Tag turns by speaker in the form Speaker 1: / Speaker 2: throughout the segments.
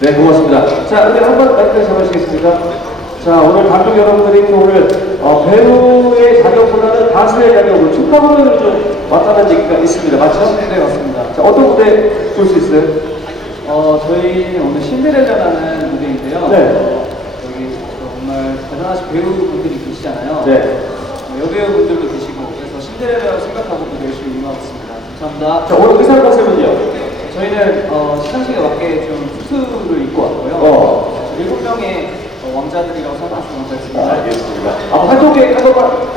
Speaker 1: 네, 고맙습니다. 자, 우리 한번 마이크 잡으시겠습니까? 자, 오늘 감독 여러분들이 또 오늘 어, 배우의 자격보다는 가수의 자격으로 축하 무대를 좀 왔다는 얘기가 있습니다. 맞죠?
Speaker 2: 네, 맞습니다.
Speaker 1: 자, 어떤 무대 볼 수 있어요?
Speaker 2: 어, 저희 오늘 신데렐라라는 무대인데요.
Speaker 1: 네.
Speaker 2: 어, 여기 정말 대단하신 배우분들이 계시잖아요.
Speaker 1: 네.
Speaker 2: 어, 여배우분들도 계시고 그래서 신데렐라라고 생각하고 무대 열심히 임하고 있습니다. 감사합니다.
Speaker 1: 자, 오늘 의상 컨셉은요?
Speaker 2: 저희는 어, 시상식에 맞게 좀 수트를 입고 왔고요.
Speaker 1: 어.
Speaker 2: 일곱 명의 어, 왕자들이라고 생각하시면 되겠습니다.
Speaker 1: 알겠습니다. 아, 활동계 한 번만.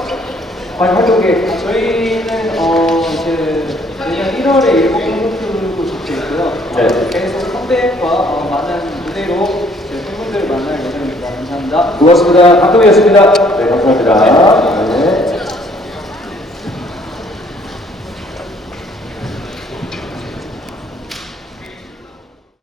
Speaker 1: 아니, 활동계.
Speaker 2: 저희는 어, 이제 내년 1월에 일곱 콘서트도 잡혀 있고요.
Speaker 1: 네.
Speaker 2: 계속 컴백과 어, 많은 무대로 제 팬분들을 만날 예정입니다. 감사합니다.
Speaker 1: 고맙습니다. 감독이었습니다. 네, 감사합니다.